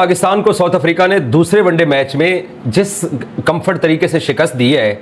पाकिस्तान को south Africa ने दूसरे वनडे मैच में जिस कंफर्ट तरीके से शिकस्त दी है,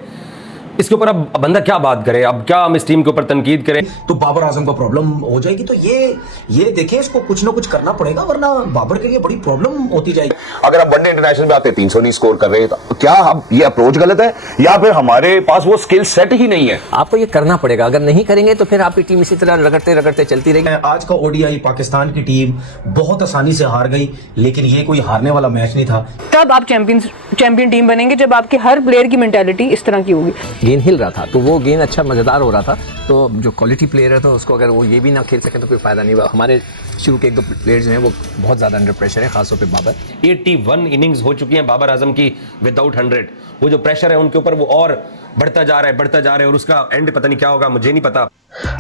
इसके ऊपर अब बंदा क्या बात करे, अब क्या हम इस टीम के ऊपर तनकीद करें। तो बाबर आजम को प्रॉब्लम हो जाएगी। तो ये देखें, इसको कुछ ना कुछ करना पड़ेगा, वरना बाबर के लिए बड़ी प्रॉब्लम होती जाएगी। अगर आप वनडे इंटरनेशनल में आते 300 नहीं स्कोर कर रहे, तो क्या हम ये अप्रोच गलत है या फिर हमारे पास वो स्किल सेट ही नहीं है? आपको ये करना पड़ेगा, अगर नहीं करेंगे तो फिर आपकी टीम इसी तरह रगड़ते रगड़ते चलती रहेगी। आज का ओडीआई पाकिस्तान की टीम बहुत आसानी से हार गई, लेकिन ये कोई हारने वाला मैच नहीं था। तब आप चैंपियन टीम बनेंगे जब आपके हर प्लेयर की मेंटालिटी इस तरह की होगी। गेंद हिल रहा था तो वो गेंद अच्छा मजेदार हो रहा था, तो जो क्वालिटी प्लेयर है तो उसको अगर वो ये भी ना खेल सके तो कोई फायदा नहीं हुआ। हमारे शुरू के एक दो प्लेयर्स जो हैं वो बहुत ज्यादा अंडर प्रेशर है, खासतौर पे बाबर। 81 इनिंग्स हो चुकी हैं बाबर आजम की विदाउट 100। वो जो प्रेशर है उनके ऊपर वो और बढ़ता जा रहा है और उसका एंड पता नहीं क्या होगा, मुझे नहीं पता।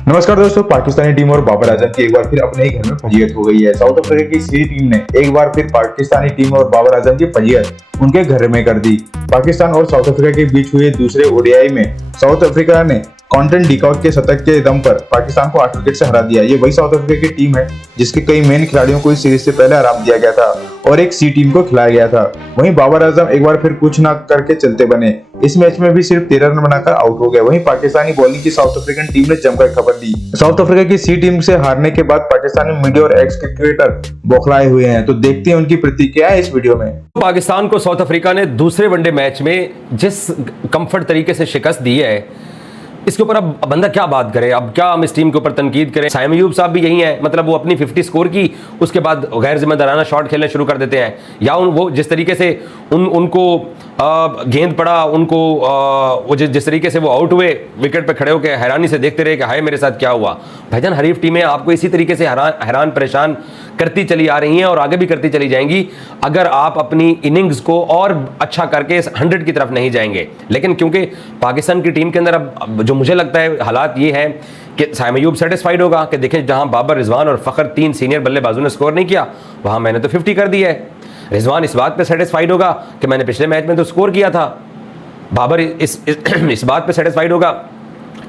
नमस्कार दोस्तों, पाकिस्तानी टीम और बाबर आजम की एक बार फिर अपने ही घर में फजीयत हो गई है। साउथ अफ्रीका की सी टीम ने एक बार फिर पाकिस्तानी टीम और बाबर आजम की फजीयत उनके घर में कर दी। पाकिस्तान और साउथ अफ्रीका के बीच हुए दूसरे ओडीआई में साउथ अफ्रीका ने कॉन्टेंट डिकॉक के शतक के दम पर पाकिस्तान को 8 विकेट से हरा दिया। ये वही साउथ अफ्रीका की टीम है जिसके कई मेन खिलाड़ियों को इस सीरीज से पहले आराम दिया गया था और एक सी टीम को खिलाया गया था। वहीं बाबर आजम एक बार फिर कुछ ना करके चलते बने। इस मैच में भी सिर्फ 13 रन बनाकर आउट हो गए। वहीं पाकिस्तानी बॉलिंग की साउथ अफ्रीकन टीम ने जमकर खबर दी। साउथ अफ्रीका की सी टीम से हारने के बाद पाकिस्तानी मीडिया और एक्स क्रिकेटर बौखलाए हुए हैं, तो देखते हैं उनकी प्रतिक्रिया इस वीडियो में। पाकिस्तान को साउथ अफ्रीका ने दूसरे वनडे मैच में जिस कंफर्ट तरीके से शिकस्त दी है, इसके ऊपर अब बंदा क्या बात करे, अब क्या हम इस टीम के ऊपर तनकीद करें। साइम अयूब साहब भी यही है, मतलब वो अपनी 50 स्कोर की, उसके बाद गैर जिम्मेदाराना शॉट खेलने शुरू कर देते हैं, या वो जिस तरीके से उनको गेंद पड़ा, उनको वो जिस तरीके से वो आउट हुए, विकेट पे खड़े होकर हैरानी से देखते रहे कि हाय मेरे साथ क्या हुआ। भाईजान, हरीफ टीमें आपको इसी तरीके से हैरान परेशान करती चली आ रही हैं और आगे भी करती चली जाएंगी अगर आप अपनी इनिंग्स को और अच्छा करके 100 की तरफ नहीं जाएंगे। लेकिन क्योंकि पाकिस्तान की टीम के अंदर अब जो मुझे लगता है हालात ये है कि साइम अयूब सेटिस्फाइड होगा कि देखें जहां बाबर, रिजवान और फखर 3 सीनियर बल्लेबाजों ने स्कोर नहीं किया, वहां मैंने तो 50 कर दी है। रिजवान इस बात पे सेटिस्फाइड होगा कि मैंने पिछले मैच में तो स्कोर किया था। बाबर इस बात पे सेटिस्फाइड होगा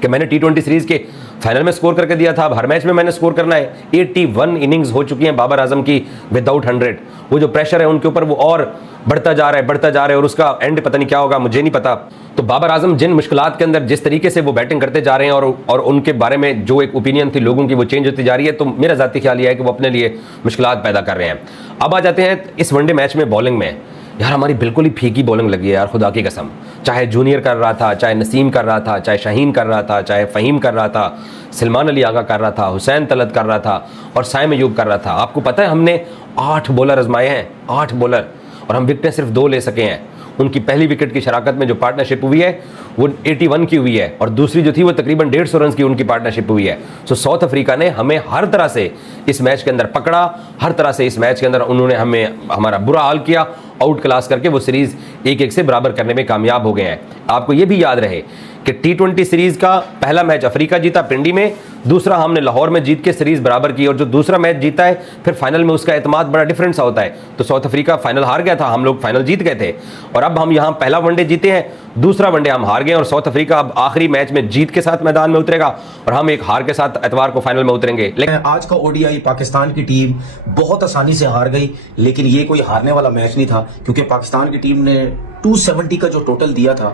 कि मैंने T20 सीरीज के फाइनल में स्कोर करके दिया था, अब हर मैच में मैंने स्कोर करना है। 81 इनिंग्स हो चुकी हैं बाबर आजम की विदाउट 100। वो जो प्रेशर है उनके ऊपर वो और बढ़ता जा रहा है और उसका एंड पता नहीं क्या होगा, मुझे नहीं पता। तो बाबर आजम जिन मुश्किलात के अंदर जिस तरीके से वो बैटिंग करते जा रहे हैं और उनके बारे में जो एक ओपिनियन थी लोगों की वो चेंज होती जा रही है, तो मेरा ज़ाती ख्याल ये है कि वो अपने लिए मुश्किलात पैदा कर रहे हैं। अब आ जाते हैं इस वनडे मैच में बॉलिंग में। यार हमारी बिल्कुल ही फीकी बॉलिंग लगी है यार, खुदा की कसम। चाहे जूनियर कर रहा था, चाहे नसीम कर रहा था, चाहे शाहीन कर रहा था, चाहे फ़हीम कर रहा था, सलमान अली आगा कर रहा था, हुसैन तलत कर रहा था और साइम अयूब कर रहा था। आपको पता है हमने 8 बॉलर आजमाए हैं, 8 बॉलर, और हम विकेटें सिर्फ 2 ले सके हैं। उनकी पहली विकेट की शराकत में जो पार्टनरशिप हुई है वो 81 की हुई है और दूसरी जो थी वो तकरीबन 150 रन की उनकी पार्टनरशिप हुई है। सो साउथ अफ्रीका ने हमें हर तरह से इस मैच के अंदर पकड़ा, हर तरह से इस मैच के अंदर उन्होंने हमारा बुरा हाल किया, आउट क्लास करके वो सीरीज 1-1 से बराबर करने में कामयाब हो गए हैं। आपको ये भी याद रहे कि T20 सीरीज का पहला मैच अफ्रीका जीता पिंडी में, दूसरा हमने लाहौर में जीत के सीरीज बराबर की, और जो दूसरा मैच जीता है फिर फाइनल में उसका एतमाद बड़ा डिफरेंट सा होता है। तो साउथ अफ्रीका फाइनल हार गया था, हम लोग फाइनल जीत गए थे, और अब हम यहाँ पहला वनडे जीते हैं, दूसरा वनडे हम हार गए और साउथ अफ्रीका अब आखिरी मैच में जीत के साथ मैदान में उतरेगा और हम एक हार के साथ एतवार को फाइनल में उतरेंगे। लेकिन आज का ओडीआई पाकिस्तान की टीम बहुत आसानी से हार गई, लेकिन ये कोई हारने वाला मैच नहीं था, क्योंकि पाकिस्तान की टीम ने 270 का जो टोटल दिया था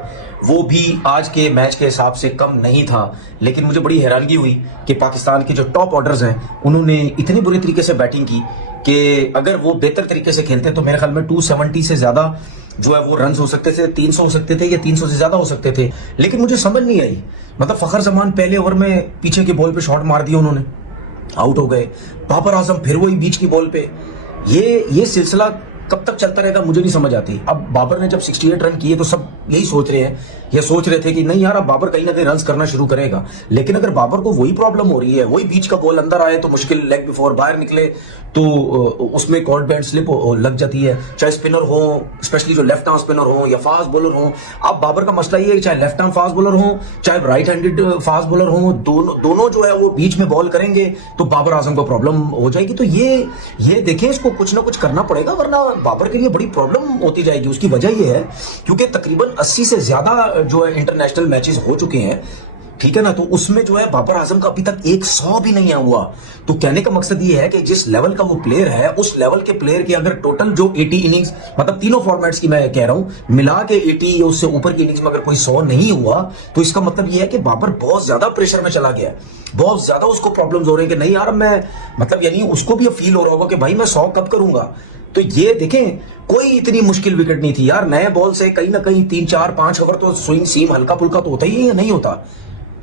वो भी आज के मैच के हिसाब से कम नहीं था। लेकिन मुझे बड़ी हैरानगी हुई कि पाकिस्तान के जो टॉप ऑर्डर्स हैं उन्होंने इतनी बुरी तरीके से बैटिंग की कि अगर वो बेहतर तरीके से खेलते तो मेरे ख्याल में 270 से ज्यादा जो है वो रन हो सकते थे, 300 हो सकते थे या 300 से ज्यादा हो सकते थे। लेकिन मुझे समझ नहीं आई, मतलब फखर जमान पहले ओवर में पीछे की बॉल पे शॉट मार दिया उन्होंने, आउट हो गए। बाबर आजम फिर वही बीच की बॉल पे। ये सिलसिला कब तक चलता रहेगा मुझे नहीं समझ आती। अब बाबर ने जब 68 रन किए तो सब यही सोच रहे हैं, ये सोच रहे थे कि नहीं यार अब बाबर कहीं ना कहीं रन करना शुरू करेगा। लेकिन अगर बाबर को वही प्रॉब्लम हो रही है, वही बीच का बॉल अंदर आए तो मुश्किल, लेग बिफोर बाहर निकले तो उसमें कॉर्ड बैंड स्लिप लग जाती है, चाहे स्पिनर हो, स्पेशली जो लेफ्ट आर्म स्पिनर हो या फास्ट बॉलर हो। अब बाबर का मसला ये है, चाहे लेफ्ट आर्म फास्ट बॉलर हो, चाहे राइट हैंडेड फास्ट बॉलर हो, दोनों जो है वो बीच में बॉल करेंगे तो बाबर आजम को प्रॉब्लम हो जाएगी। तो ये देखें, इसको कुछ ना कुछ करना पड़ेगा, वरना बाबर के लिए बड़ी प्रॉब्लम होती जाएगी। उसकी वजह यह है क्योंकि तकरीबन 80 से ज्यादा जो है इंटरनेशनल मैचेस हो चुके हैं ठीक है ना, तो उसमें जो है बाबर आजम का अभी तक 100 भी नहीं हुआ। तो कहने का मकसद ये है कि जिस लेवल का वो प्लेयर है, उस लेवल के प्लेयर के अगर टोटल जो 80 इनिंग्स, मतलब तीनों फॉर्मेट्स की मैं कह रहा हूं, मिला के 80 या उससे ऊपर की इनिंग्स में अगर कोई 100 नहीं हुआ, तो इसका मतलब ये है कि बाबर बहुत ज्यादा प्रेशर में चला गया है, बहुत ज्यादा उसको प्रॉब्लम्स हो रहे हैं कि नहीं यार मैं, मतलब यानी उसको भी फील हो रहा होगा कि भाई मैं 100 कब करूंगा। तो ये देखें, कोई इतनी मुश्किल विकेट नहीं थी यार, नए बॉल से कहीं ना कहीं 3 4 5 ओवर तो स्विंग सीम हल्का फुल्का तो होता ही है या नहीं होता,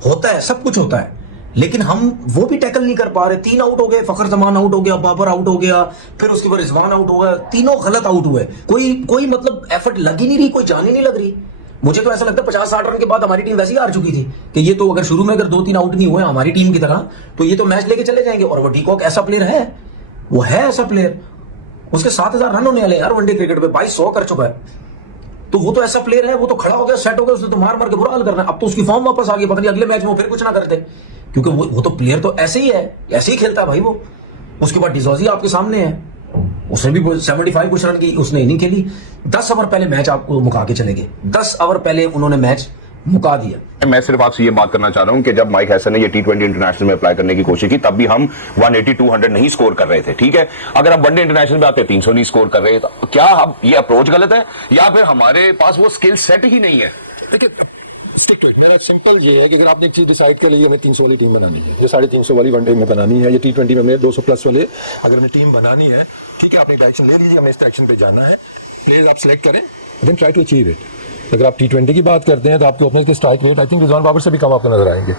होता है, सब कुछ होता है, लेकिन हम वो भी टैकल नहीं कर पा रहे। 3 आउट हो गए, फखर जमान आउट हो गया, बाबर आउट हो गया, फिर उसके बाद रिजवान आउट हो गया, तीनों गलत आउट हुए, कोई मतलब एफर्ट लग ही नहीं रही, कोई जान ही नहीं लग रही। मुझे तो ऐसा लगता है 50-60 रन के बाद हमारी टीम वैसे ही हार चुकी थी कि ये तो अगर शुरू में अगर 2-3 आउट नहीं हुए हमारी टीम की तरह, तो ये तो मैच लेके चले जाएंगे। और वो डीकॉक ऐसा प्लेयर है, वो है ऐसा प्लेयर, उसके 7000 रन होने वाले यार वनडे क्रिकेट पे, 2200 कर चुका है। तो वो तो ऐसा प्लेयर है, वो तो खड़ा हो गया, सेट हो गया, उसने तो मार के बुरा हाल करना है। अब तो उसकी फॉर्म वापस आ गई, पता नहीं अगले मैच में वो फिर कुछ ना करते, क्योंकि वो तो प्लेयर तो ऐसे ही है, ऐसे ही खेलता है भाई वो। उसके बाद डिजोजी आपके सामने है, उसने भी 75 कुछ रन की उसने इनिंग खेली। 10 ओवर पहले मैच आपको मुका के चले गए, 10 ओवर पहले उन्होंने मैच मुका दिया। मैं सिर्फ आपसे ये बात करना चाह रहा हूं कि जब माइक हैसन ने ये T20 इंटरनेशनल में अप्लाई करने की कोशिश की, तब भी हम 180-200 नहीं स्कोर कर रहे थे, ठीक है। अगर आप वनडे इंटरनेशनल में आते 300 नहीं स्कोर कर रहे, तो क्या अब ये अप्रोच गलत है या फिर हमारे पास वो स्किल सेट ही नहीं है? देखिए, स्टिक टू इट। मेरा सिंपल ये है कि अगर आपने एक चीज डिसाइड कर ली, हमें 300 वाली टीम बनानी है, ये 350 वाली वनडे में बनानी है, ये T20 में हमें 200 प्लस वाले अगर हमें टीम बनानी है, ठीक है, आपने डायरेक्शन ले लीजिए, हमें इस डायरेक्शन पे जाना है, प्लेयर्स आप सिलेक्ट करें, then try to achieve it. अगर आप T20 की बात करते हैं तो आपके ओपनर्स के strike rate I think Rizwan Babar से भी कम आपको नजर आएंगे।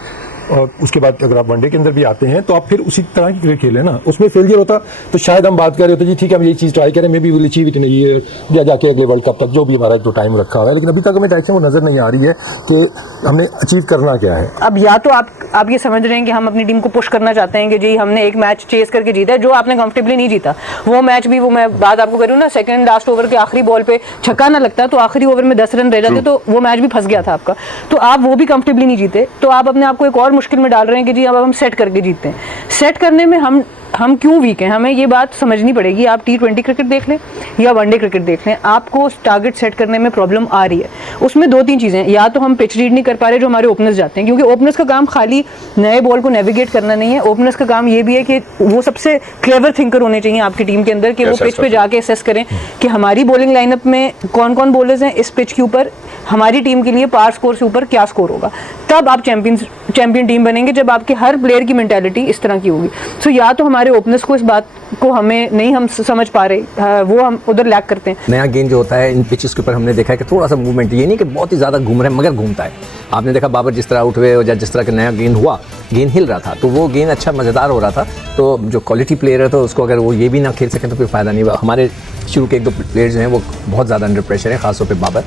और उसके बाद अगर आप वनडे के अंदर भी आते हैं तो आप फिर उसी तरह की क्रिकेट खेलें ना। उसमें फेलियर होता तो शायद हम बात कर रहे होते जी ठीक है हम ये चीज़ ट्राई करें, may be will achieve it in year या जाके अगले वर्ल्ड कप तक, जो भी हमारा जो टाइम रखा हुआ है। लेकिन अभी तक हमें डायरेक्शन वो नजर नहीं आ रही है कि हमने अचीव करना क्या है। अब या तो आप ये समझ रहे हैं कि हम अपनी टीम को पुश करना चाहते हैं कि जी हमने एक मैच चेस करके जीता है, जो आपने कंफर्टेबली नहीं जीता। वो मैच भी, वो मैं बात आपको करूँ ना, सेकंड लास्ट ओवर के आखिरी बॉल पे छक्का ना लगता तो आखिरी ओवर में 10 रन रह जाते, तो वो मैच भी फंस गया था आपका। तो आप वो भी कंफर्टेबली नहीं जीते, तो आप अपने आप को एक और मुश्किल में डाल रहे हैं कि जी अब हम सेट करके जीतते हैं। सेट करने में हम क्यों वीक हैं, हमें ये बात समझनी पड़ेगी। आप T20 क्रिकेट देख लें या वनडे क्रिकेट देख लें, आपको टारगेट सेट करने में प्रॉब्लम आ रही है। उसमें 2-3 चीज़ें हैं, या तो हम पिच रीड नहीं कर पा रहे जो हमारे ओपनर्स जाते हैं, क्योंकि ओपनर्स का काम खाली नए बॉल को नेविगेट करना नहीं है। ओपनर्स का काम ये भी है कि वो सबसे क्लेवर थिंकर होने चाहिए आपकी टीम के अंदर, कि वो पिच पे जाके असेस करें कि हमारी बॉलिंग लाइनअप में कौन कौन बॉलर्स हैं, इस पिच के ऊपर हमारी टीम के लिए पार स्कोर से ऊपर क्या स्कोर होगा। तब आप चैंपियन टीम बनेंगे जब आपके हर प्लेयर की मेंटालिटी इस तरह की होगी। सो या तो हमारे ओपनर्स को इस बात को हमें नहीं हम समझ पा रहे, वो हम उधर लैक करते हैं। नया गेंद जो होता है इन पिचेस के ऊपर हमने देखा है कि थोड़ा सा मूवमेंट, ये नहीं कि बहुत ही ज़्यादा घूम रहे हैं, मगर घूमता है। आपने देखा बाबर जिस तरह आउट हुए, या जिस तरह का नया गेंद हुआ, गेंद हिल रहा था, तो वो गेंद अच्छा मज़ेदार हो रहा था। तो जो क्वालिटी प्लेयर है तो उसको अगर वो ये भी ना खेल सकें तो कोई फ़ायदा नहीं हुआ। हमारे शुरू के 1-2 प्लेयर्स हैं वो बहुत ज़्यादा अंडर प्रेशर है, खासतौर पर बाबर।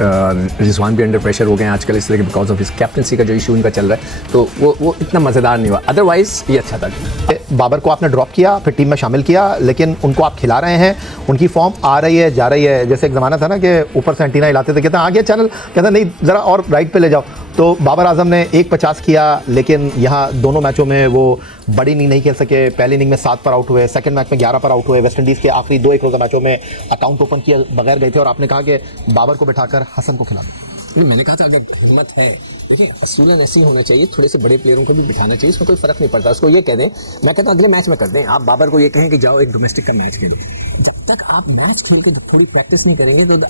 रिजवान भी अंडर प्रेशर हो गए हैं आजकल, इसलिए बिकॉज ऑफ हिस कैप्टनसी का जो इशू इनका चल रहा है, तो वो इतना मज़ेदार नहीं हुआ। अदरवाइज ये अच्छा था। बाबर को आपने ड्रॉप किया, फिर टीम में शामिल किया, लेकिन उनको आप खिला रहे हैं, उनकी फॉर्म आ रही है, जा रही है। जैसे एक ज़माना था ना कि ऊपर से एंटीना हिलाते थे, कहते हैं आ गया चैनल, कहते नहीं ज़रा और राइट पे ले जाओ। तो बाबर आजम ने 150 किया, लेकिन यहाँ दोनों मैचों में वो बड़ी इनिंग नहीं खेल सके। पहली इनिंग में 7 पर आउट हुए, सेकंड मैच में 11 पर आउट हुए। वेस्ट इंडीज़ के आखिरी 2 एक रोज़ा मैचों में अकाउंट ओपन किए बगैर गए थे, और आपने कहा कि बाबर को बैठाकर हसन को खिला। मैंने कहा था अगर हिम्मत है, देखिए असूलन ऐसी होना चाहिए, थोड़े से बड़े प्लेयरों को भी बिठाना चाहिए, इसमें कोई फर्क नहीं पड़ता। उसको ये कह दें, मैं कहता हूँ अगले मैच में कर दें। आप बाबर को ये कहें कि जाओ एक डोमेस्टिक का मैच खेलें। जब तक आप मैच खेल के थोड़ी प्रैक्टिस नहीं करेंगे तो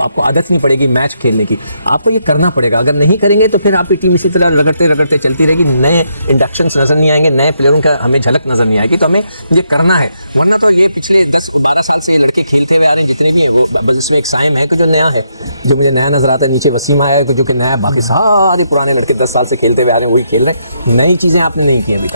आपको आदत नहीं पड़ेगी मैच खेलने की। आपको ये करना पड़ेगा। अगर नहीं करेंगे तो फिर आपकी टीम इसी तरह रगड़ते चलती रहेगी, नए इंडक्शंस नजर नहीं आएंगे, नए प्लेयरों का हमें झलक नजर नहीं आएगी। तो हमें ये करना है, वरना तो ये पिछले 10-12 साल से ये लड़के खेलते हुए आ रहे हैं जितने भी है, वो बस इसमें एक साइम है कि जो नया है, जो मुझे नया नजर आता है। नीचे वसीम आया है जो कि नया, बाकी सारे पुराने लड़के 10 साल से खेलते हुए आ रहे हैं, वही खेल रहे हैं। नई चीजें आपने नहीं की अभी तक।